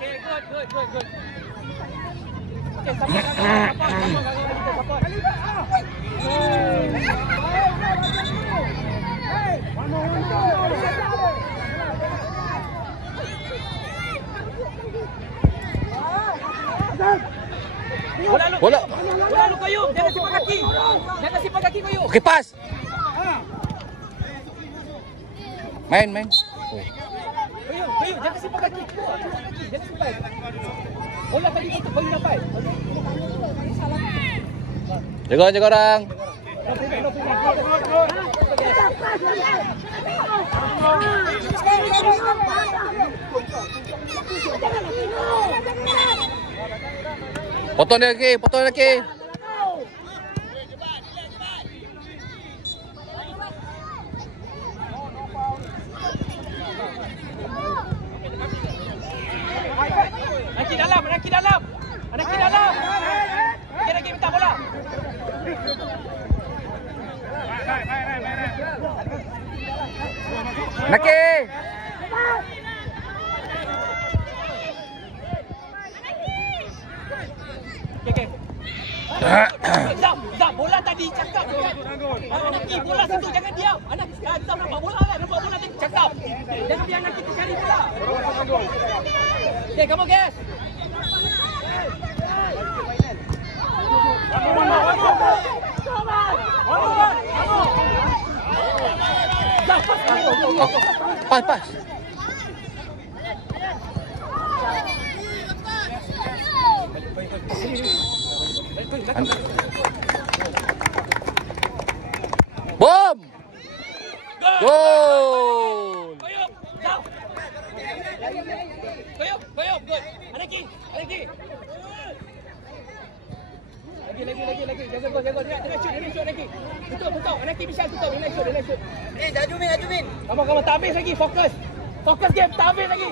Okay, good. Okay, support. Bola lu Koyum, jangan simpan kaki Koyum. Okey, pas. Main. Koyum, jangan simpan kaki. Jangan simpan. Bola tadi tutup Koyum dapat. Jaga orang. Potong dia lagi. Anaki dalam. Lagi minta bola. Anaki. Okay. Zam, bola tadi cakap. Anaki bola situ, jangan diam. Zam nampak bola tadi cakap. Jangan biar Anaki cari bola. Okay, come on guys. Pas. Bom! Gol! Koyum, good. Anaki. Lagi. Jaga gol. Tengah shoot Anaki. Tutup. Anaki bisa tutup. Dia nak shoot. Laju Min. Come on, tak habis lagi. Fokus game, tak habis lagi.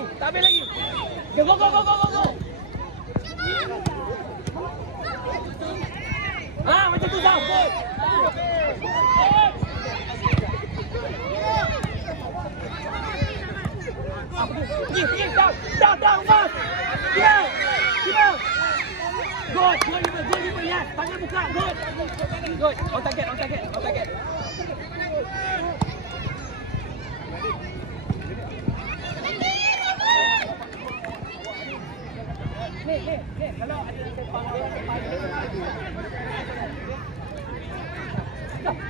Go. Macam tu Zam. Good. Pergi, down, fast. Yeah. Good, yes. Tangan buka, good. On target. Ni, kalau ada sepak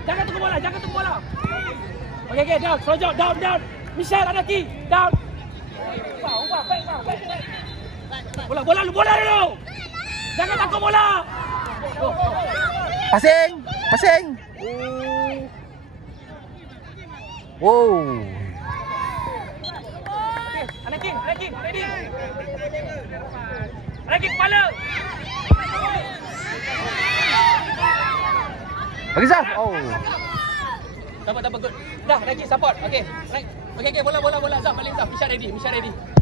jangan tunggu bola. Okay, down, Sojok, down. Michelle, Anaki, down. Ubah, baik. Bola dulu. Jangan takut bola. Passing. Wow. Anaki, ready. Anaki kepala. Bagi Zaf. Oh. Dapat good. Dah, Anaki support. Okay, bola Zaf, balik Zaf. Misha ready.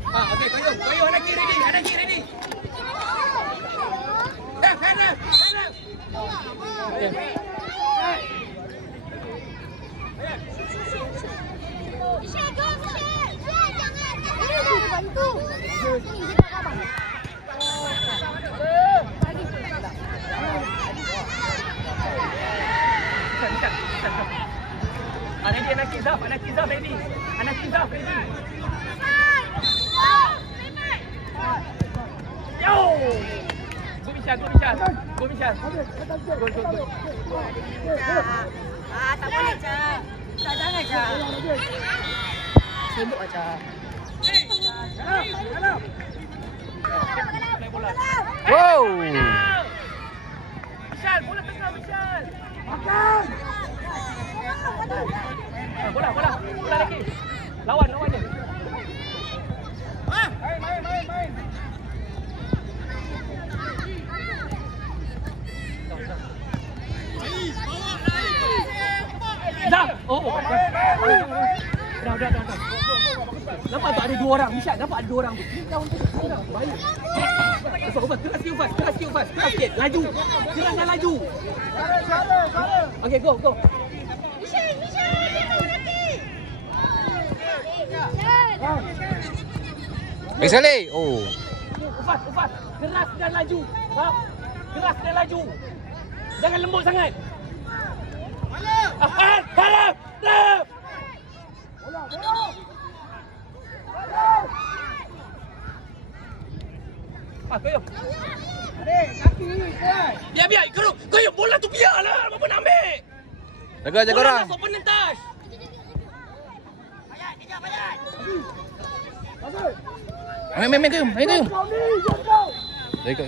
Okay, Koyum, Anaki ready. Dah, kanan. Okay. Michelle, go Michelle. Jangan bantu. Anaki Zaf ready. Yo! Go Michelle. Go. Tak boleh je. Jangan je. Sibuk aja. Wow. Michelle, bola tengah Michelle. Makan. Bola lagi. Lawan dia. Main. Dah. Oh. Dah. Nampak tak ada dua orang, Michelle? Nampak ada dua orang tu. Baik. Keras sikit fast. Laju. Jangan laju. Okey, go. Michelle. Baik Saleh. Oh. Ufas. Keras dan laju. Ha? Keras dan laju. Jangan lembut sangat. Harap. Koyom. Biar. Koyom, bola tu biarlah. Apa nak ambil? Jaga orang. Bola open touch. Main Koyom. Jaga.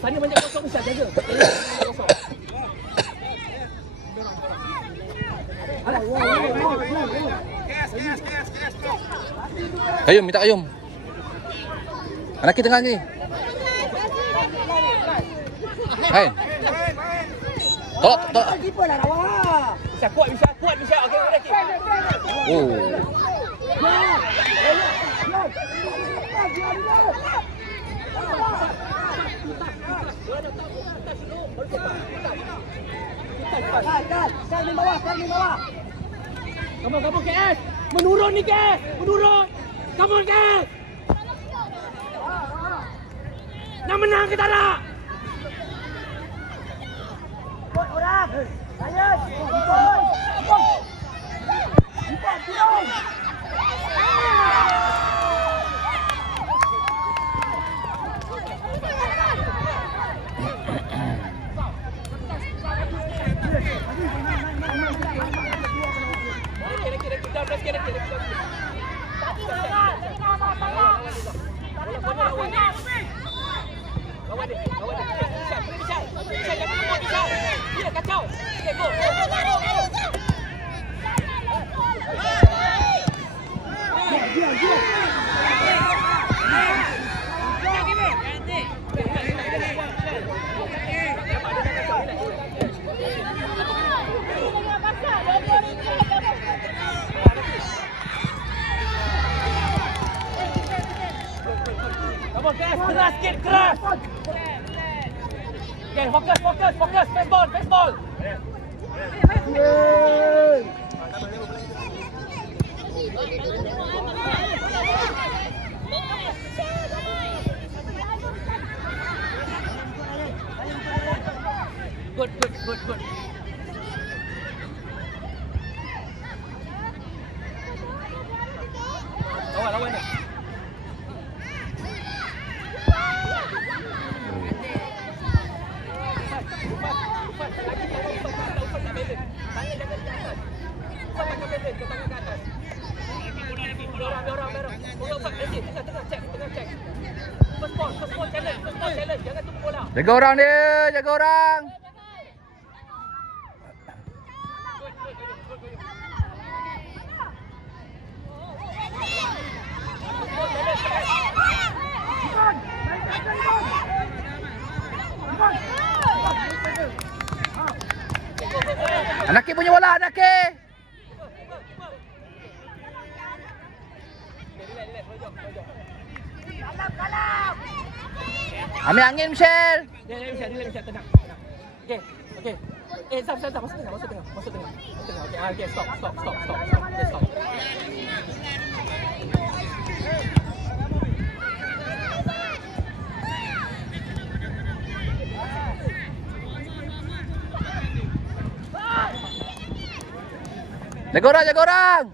Sana banyak kosong Misal, jaga. Kosong. Kayum, minta Kayum. Anak kita tengah ni. Hai. Tolak. Bisa kuat. Okey, okey. Oh. Kal di bawah. Kamu KS. Menurun ni KS. Kamu KS. Nak menang kita nak. Buat orang. Ayat. Keras sikit, keras. Okay, fokus. Face ball. Good. Lawan ni. Jaga orang dia, jaga orang. Anaki punya bola, Anaki. Ambil angin, Michelle. Dia Michelle tenang. Okey. Sam, masuk tengah. Okey, stop. Okay, stop. Jaga orang.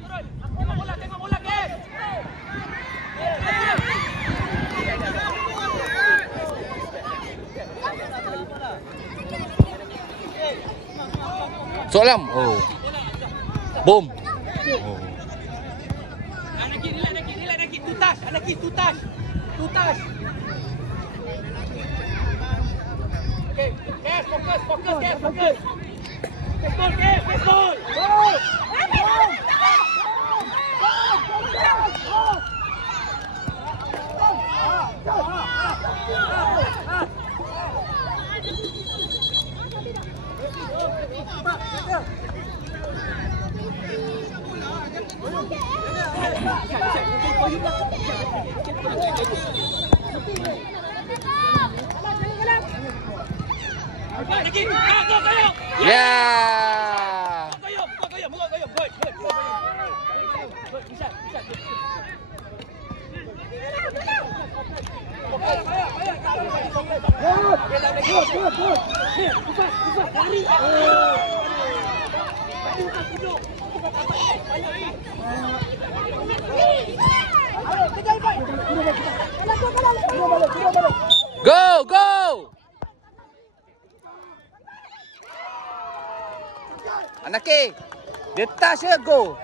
Turun. Tengok bola, guys. Soalam. Oh. Boom. Oh. Anaki, relax. Tutas. Okay, guys, fokus. Baseball. Yeah. Lari. Go, go. Anaki, dia touch je, go.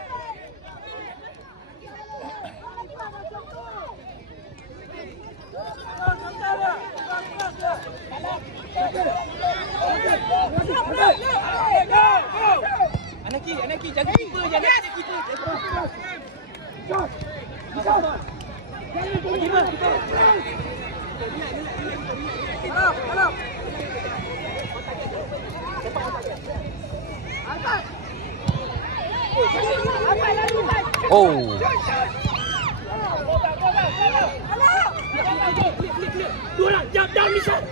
Anaki, jaga keeper je, jaga keeper. Oh. Dua jump down Michelle.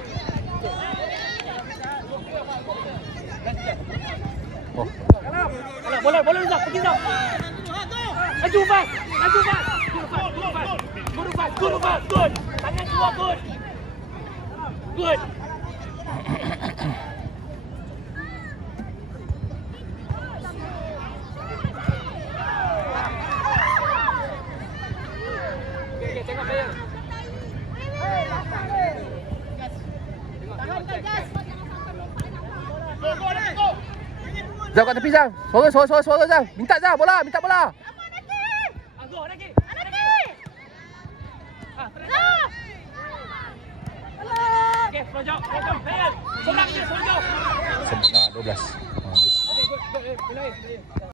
Oh. Bola Rizal, pergi Rizal. Laju fast. Good. Tangan keluar, good. Okay, tengok player. Zau kat tepi, Zau. Suara, Zau. Minta bola. Go, Anaki. Okay, projok. Player. Sebelah je, 12. Nah, 12. Okay, good.